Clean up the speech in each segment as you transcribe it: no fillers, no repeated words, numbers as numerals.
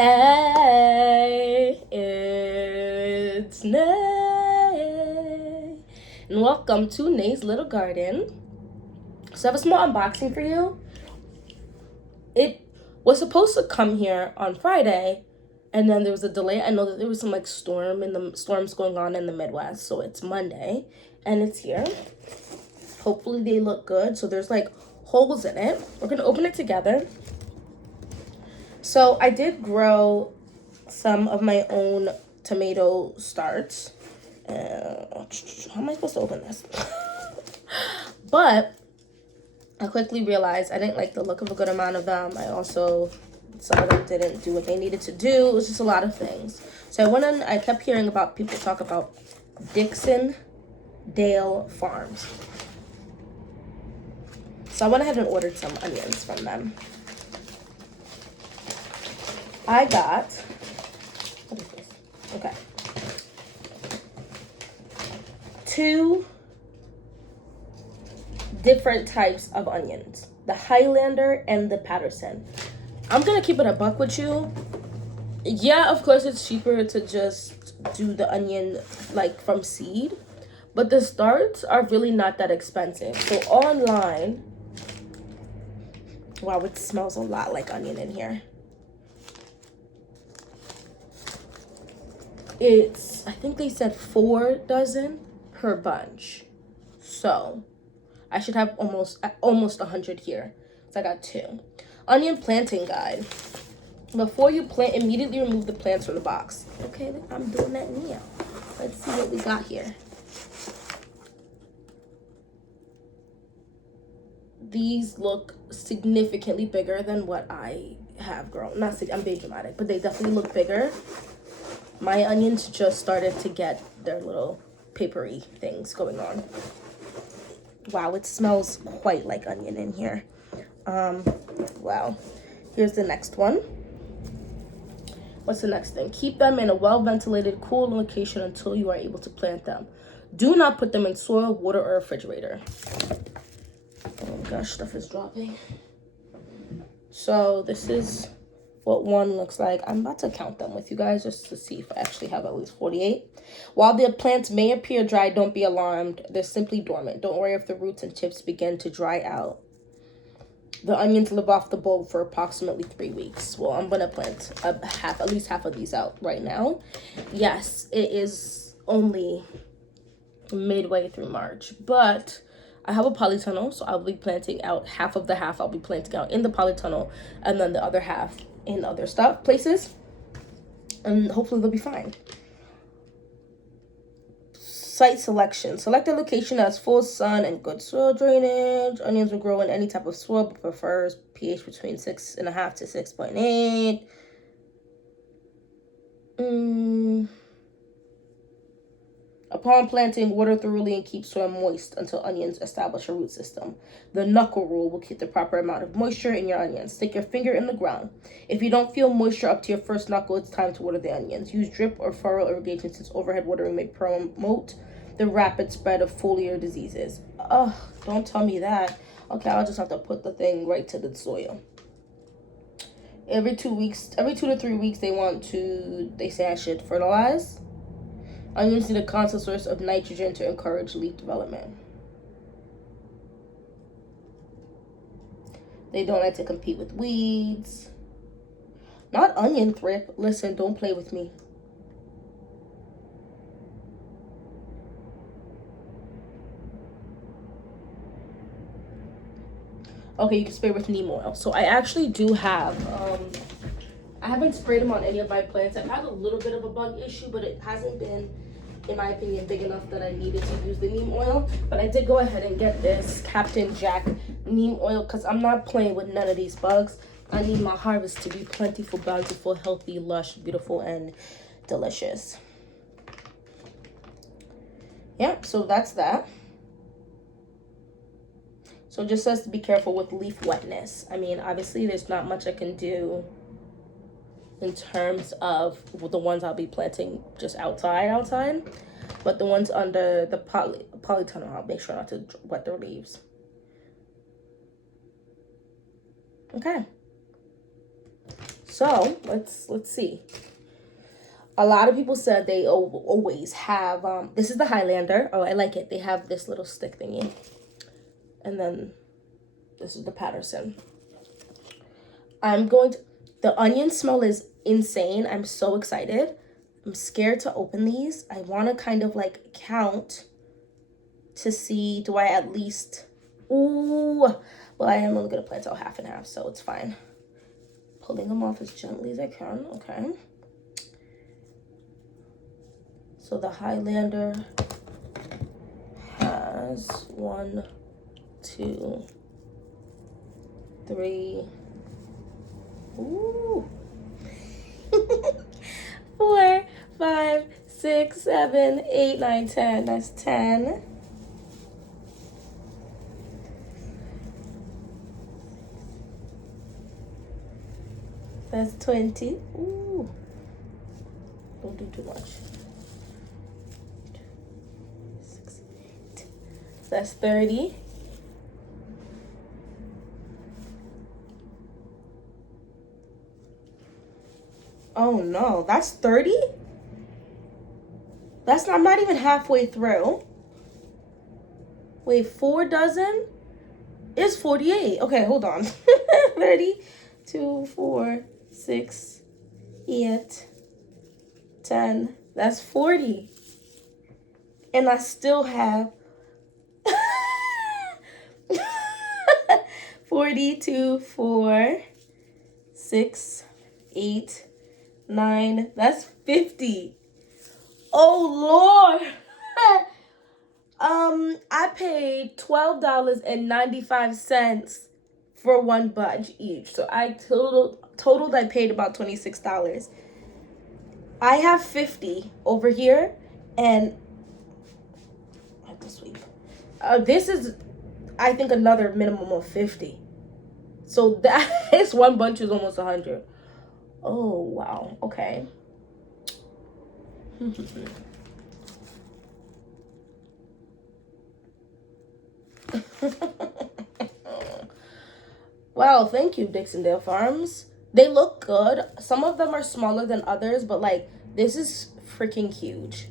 Hey, it's Nay, and welcome to Nay's Little Garden. So I have a small unboxing for you. It was supposed to come here on Friday, and then there was a delay. I know that there was some storms going on in the Midwest, so it's Monday, and it's here. Hopefully they look good. So there's like holes in it. We're gonna open it together. So I did grow some of my own tomato starts. How am I supposed to open this? But I quickly realized I didn't like the look of a good amount of them. Some of them didn't do what they needed to do. It was just a lot of things. So I kept hearing about people talk about Dixondale farms. So I went ahead and ordered some onions from them. I got, what is this? Okay. 2 different types of onions. The Highlander and the Patterson. I'm gonna keep it a buck with you. Yeah, of course it's cheaper to just do the onion like from seed. But the starts are really not that expensive. So online, wow, it smells a lot like onion in here. I think they said 4 dozen per bunch. So I should have almost 100 here. So I got 2. Onion planting guide. Before you plant, immediately remove the plants from the box. Okay, I'm doing that now. Let's see what we got here. These look significantly bigger than what I have grown. I'm being dramatic, but they definitely look bigger. My onions just started to get their little papery things going on. Wow, it smells quite like onion in here. Wow. Here's the next one. What's the next thing? Keep them in a well-ventilated, cool location until you are able to plant them. Do not put them in soil, water, or refrigerator. Oh my gosh, stuff is dropping. So this is what one looks like. I'm about to count them with you guys just to see if I actually have at least 48. While the plants may appear dry, don't be alarmed. They're simply dormant. Don't worry if the roots and tips begin to dry out. The onions live off the bulb for approximately 3 weeks. Well, I'm gonna plant at least half of these out right now. Yes, it is only midway through March, but I have a polytunnel, so I'll be planting out half of the half. I'll be planting out in the polytunnel, and then the other half in other places, and hopefully they'll be fine. Site selection. Select a location that has full sun and good soil drainage. Onions will grow in any type of soil, but prefers pH between 6.5 to 6.8. Upon planting, water thoroughly and keep soil moist until onions establish a root system. The knuckle rule will keep the proper amount of moisture in your onions. Stick your finger in the ground. If you don't feel moisture up to your first knuckle, it's time to water the onions. Use drip or furrow irrigation since overhead watering may promote the rapid spread of foliar diseases. Ugh, don't tell me that. Okay, I'll just have to put the thing right to the soil. Every 2 to 3 weeks, they say I should fertilize. Onions need a constant source of nitrogen to encourage leaf development. They don't like to compete with weeds. Not onion thrip. Listen, don't play with me. Okay, you can spray with neem oil. So I actually do have, I haven't sprayed them on any of my plants. I've had a little bit of a bug issue, but it hasn't been, in my opinion, big enough that I needed to use the neem oil. But I did go ahead and get this Captain Jack neem oil because I'm not playing with none of these bugs. I need my harvest to be plentiful, bountiful, healthy, lush, beautiful, and delicious. Yep, so that's that. So it just says to be careful with leaf wetness. I mean, obviously there's not much I can do in terms of the ones I'll be planting just outside. But the ones under the polytunnel, I'll make sure not to wet their leaves. Okay. So let's see. A lot of people said they always have, this is the Highlander. Oh, I like it. They have this little stick thingy. And then this is the Patterson. The onion smell is insane. I'm so excited. I'm scared to open these. I want to kind of like count to see, do I at least, ooh, well, I am only going to plant out half and half, so it's fine. Pulling them off as gently as I can, okay. So the Highlander has 1, 2, 3, ooh, 4, 5, 6, 7, 8, 9, 10. That's 10. That's 20. Ooh. Don't do too much. 6, 8. That's 30. Oh no, that's 30? I'm not even halfway through. Wait, 4 dozen is 48. Okay, hold on. 30, 2, 4, 6, 8, 10. That's 40. And I still have 42, 4, 6, 8, 9. That's 50. Oh Lord. I paid $12.95 for one bunch each. So I totaled I paid about $26. I have 50 over here, and I have to sweep. This is, I think, another minimum of 50. So that is one bunch is almost 100. Oh wow. Okay. Wow, thank you, Dixondale Farms. They look good. Some of them are smaller than others, but like this is freaking huge.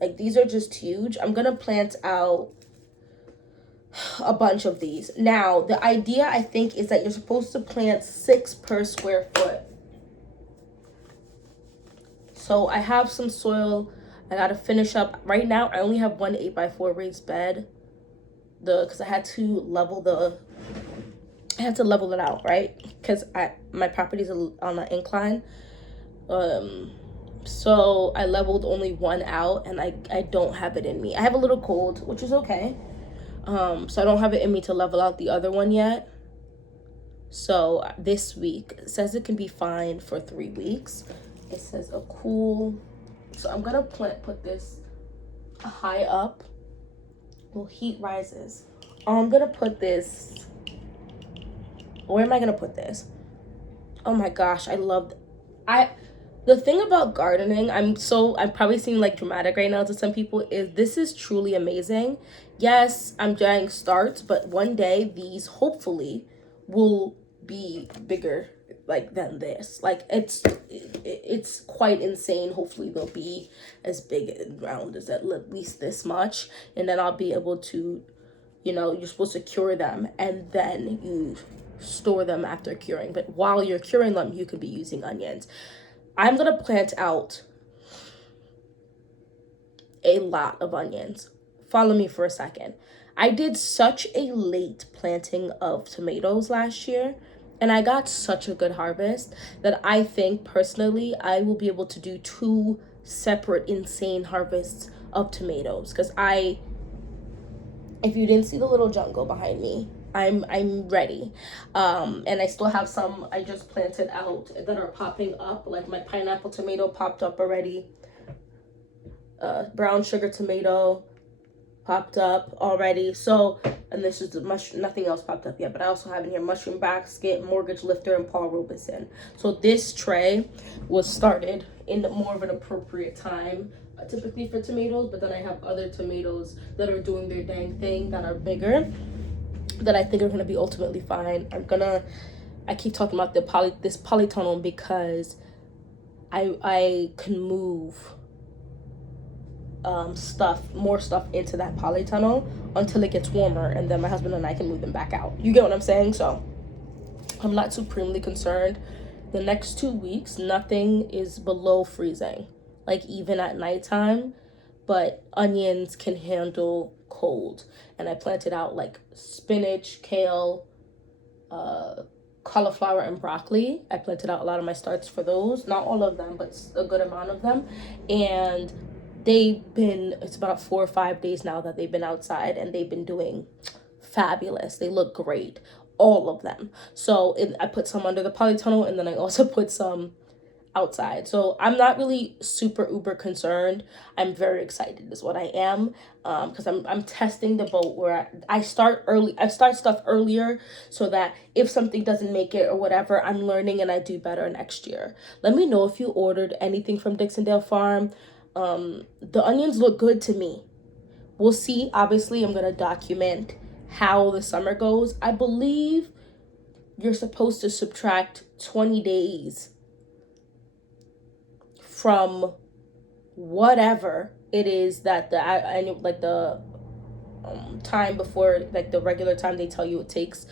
Like these are just huge. I'm gonna plant out a bunch of these. Now, the idea I think is that you're supposed to plant 6 per square foot. So I have some soil I gotta finish up. Right now, I only have one 8x4 raised bed. Because I had to level it out, right? Because my property's on an incline. So I leveled only one out, and I don't have it in me. I have a little cold, which is okay. So I don't have it in me to level out the other one yet. So this week, it says it can be fine for 3 weeks. It says a cool, so I'm gonna put this high up. Well, heat rises. I'm gonna put this, where am I gonna put this? Oh my gosh, the thing about gardening, I'm probably seeming like dramatic right now to some people, is this is truly amazing. Yes, I'm getting starts, but one day these hopefully will be bigger like than this. Like it's quite insane. Hopefully they'll be as big and round as at least this much, and then I'll be able to, you're supposed to cure them and then you store them after curing. But while you're curing them, you could be using onions. I'm gonna plant out a lot of onions. Follow me for a second. I did such a late planting of tomatoes last year, and I got such a good harvest that I think personally I will be able to do 2 separate insane harvests of tomatoes. Because if you didn't see the little jungle behind me, I'm ready. And I still have some I just planted out that are popping up. Like my pineapple tomato popped up already. Brown sugar tomato popped up already. So, and this is nothing else popped up yet, but I also have in here mushroom basket, mortgage lifter, and Paul Robeson. So this tray was started in more of an appropriate time, typically for tomatoes, but then I have other tomatoes that are doing their dang thing that are bigger, that I think are going to be ultimately fine. I keep talking about this polytunnel because I can move more stuff into that polytunnel until it gets warmer, and then my husband and I can move them back out. You get what I'm saying? So I'm not supremely concerned. The next 2 weeks, nothing is below freezing, like even at nighttime, but onions can handle cold. And I planted out like spinach, kale, cauliflower, and broccoli. I planted out a lot of my starts for those, not all of them, but a good amount of them. And it's about 4 or 5 days now that they've been outside, and they've been doing fabulous. They look great, all of them. So I put some under the polytunnel, and then I also put some outside. So I'm not really super uber concerned. I'm very excited is what I am, because I'm testing the boat where I start stuff earlier, so that if something doesn't make it or whatever, I'm learning and I do better next year. Let me know if you ordered anything from Dixondale Farm. The onions look good to me. We'll see. Obviously, I'm gonna document how the summer goes. I believe you're supposed to subtract 20 days from whatever it is that the time before, like the regular time they tell you it takes,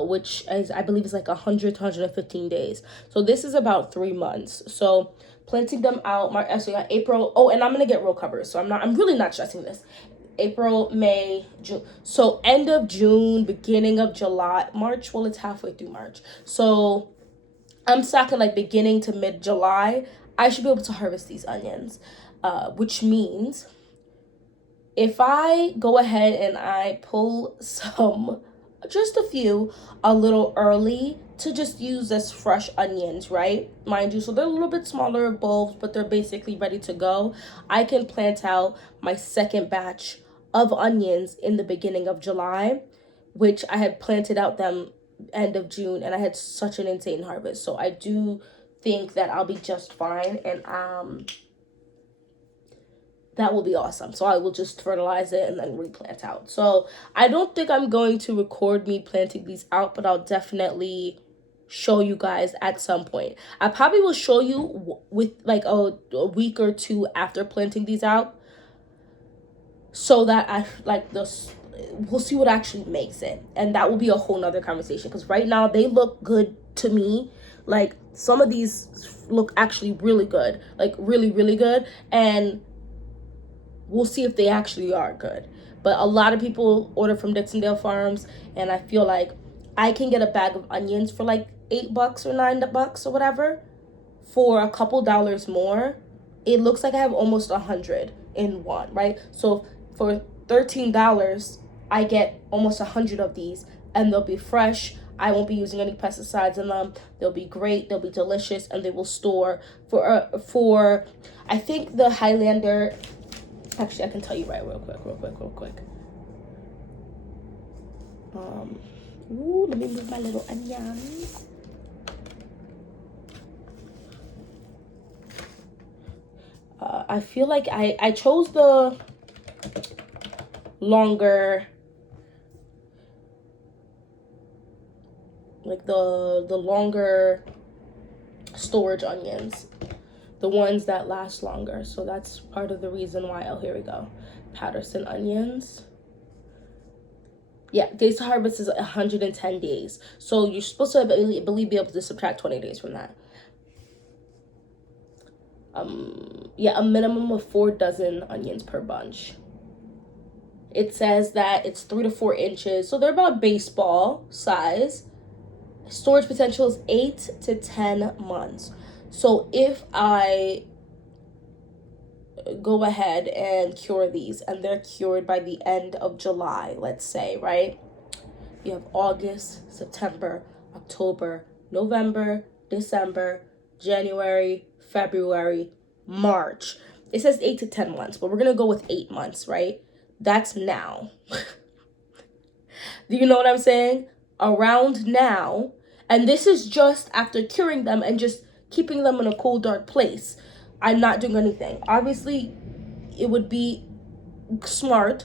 which is, I believe, is like 100 to 115 days. So this is about 3 months. So planting them out, actually April. Oh, and I'm gonna get row covers, so I'm really not stressing this. April, May, June. So end of June, beginning of July, March. Well, it's halfway through March. So I'm stocking like beginning to mid-July. I should be able to harvest these onions, which means if I go ahead and I pull just a few, a little early to just use as fresh onions, right? Mind you, so they're a little bit smaller bulbs, but they're basically ready to go. I can plant out my second batch of onions in the beginning of July, which I had planted out them end of June, and I had such an insane harvest. So I do think that I'll be just fine, and that will be awesome. So I will just fertilize it and then replant out. So I don't think I'm going to record me planting these out, but I'll definitely show you guys at some point. I probably will show you with like a week or two after planting these out, so that we'll see what actually makes it. And that will be a whole nother conversation, because right now they look good to me. Like some of these look actually really good, like really, really good. And we'll see if they actually are good. But a lot of people order from Dixondale Farms, and I feel like I can get a bag of onions for like $8 or $9 or whatever for a couple dollars more. It looks like I have almost 100 in one, right? So for $13, I get almost 100 of these, and they'll be fresh. I won't be using any pesticides in them. They'll be great. They'll be delicious, and they will store for I think the Highlander. Actually, I can tell you right real quick. Let me move my little onions. I feel like I chose the longer, like the longer storage onions, the ones that last longer. So that's part of the reason why. Oh, here we go. Patterson onions. Yeah, days to harvest is 110 days. So you're supposed to, I believe, be able to subtract 20 days from that. Yeah, a minimum of 4 dozen onions per bunch. It says that it's 3 to 4 inches, so they're about baseball size. Storage potential is 8 to 10 months. So if I go ahead and cure these, and they're cured by the end of July, let's say, right? You have August, September, October, November, December, January, February, March. It says 8 to 10 months, but we're going to go with 8 months, right? That's now. Do you know what I'm saying? Around now. And this is just after curing them and just keeping them in a cool, dark place. I'm not doing anything. Obviously, it would be smart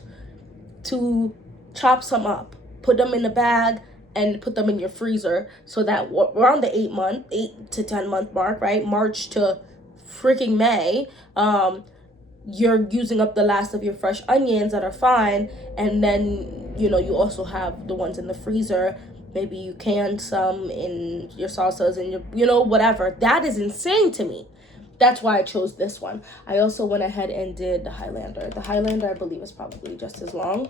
to chop some up, put them in a bag, and put them in your freezer so that around the 8 to 10 month mark, right? March to freaking May, you're using up the last of your fresh onions that are fine. And then, you also have the ones in the freezer. Maybe you canned some in your salsas and your, whatever. That is insane to me. That's why I chose this one. I also went ahead and did the Highlander. The Highlander, I believe, is probably just as long.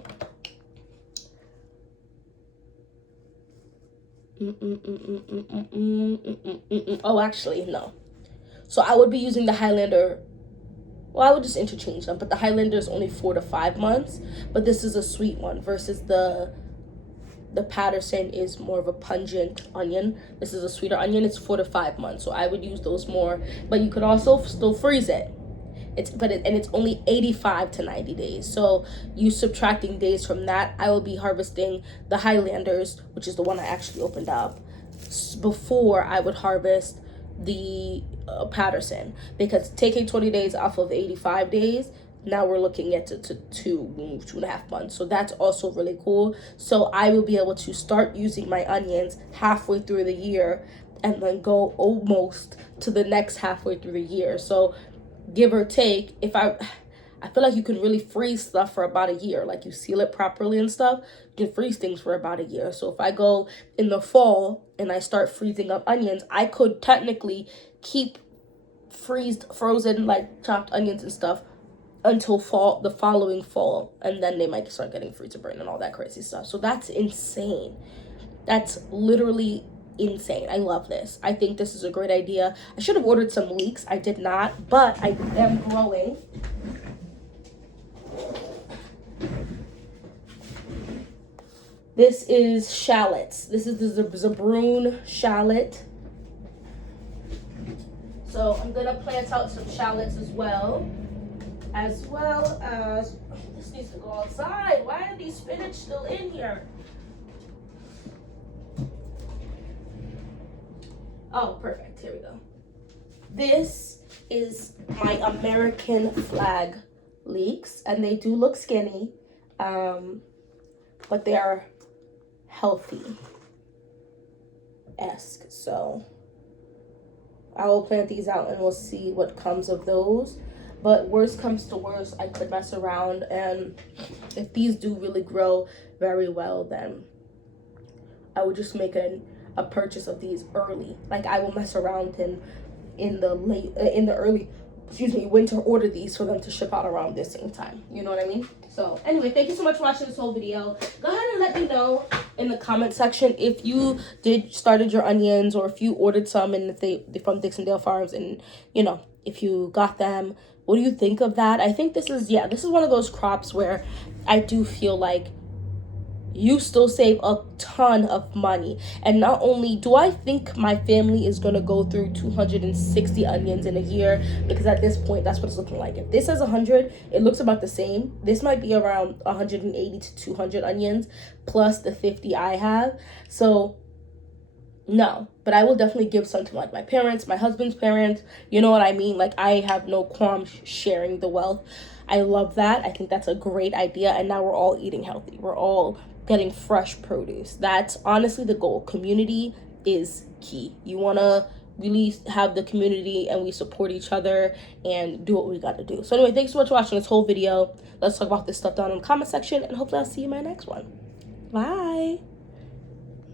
Oh, actually, no. So I would be using the Highlander. Well, I would just interchange them, but the Highlander is only 4 to 5 months. But this is a sweet one versus the Patterson is more of a pungent onion. This is a sweeter onion. It's 4 to 5 months, so I would use those more. But you could also still freeze it. It's only 85 to 90 days. So you subtracting days from that, I will be harvesting the Highlanders, which is the one I actually opened up, before I would harvest the Patterson, because taking 20 days off of 85 days, now we're looking at to 2.5 months. So that's also really cool. So I will be able to start using my onions halfway through the year and then go almost to the next halfway through the year. So give or take, I feel like you can really freeze stuff for about a year. Like, you seal it properly and stuff, you can freeze things for about a year. So if I go in the fall and I start freezing up onions, I could technically keep frozen, like chopped onions and stuff until the following fall, and then they might start getting freezer burn and all that crazy stuff. So that's insane. That's literally insane. I love this. I think this is a great idea. I should have ordered some leeks. I did not, but I am growing. This is shallots. This is the Suburban shallot. So I'm gonna plant out some shallots as well as this needs to go outside. Why are these spinach still in here? Oh, perfect. Here we go. This is my American flag leeks, and they do look skinny, but they are healthy-esque. So I will plant these out and we'll see what comes of those. But worst comes to worst, I could mess around, and if these do really grow very well, then I would just make a purchase of these early. Like, I will mess around in the early winter, order these for them to ship out around this same time. You know what I mean? So anyway, thank you so much for watching this whole video. Go ahead and let me know in the comment section if you started your onions, or if you ordered some and if they from Dixondale Farms, and if you got them. What do you think of that? I think this is one of those crops where I do feel like you still save a ton of money. And not only do I think my family is going to go through 260 onions in a year, because at this point, that's what it's looking like. If this says 100, it looks about the same. This might be around 180 to 200 onions, plus the 50 I have. So, no. But I will definitely give some to, like, my parents, my husband's parents. You know what I mean? Like, I have no qualms sharing the wealth. I love that. I think that's a great idea. And now we're all eating healthy. We're all getting fresh produce. That's honestly the goal. Community is key. You want to really have the community, and we support each other and do what we got to do. So anyway, thanks so much for watching this whole video. Let's talk about this stuff down in the comment section, and hopefully I'll see you in my next one. Bye.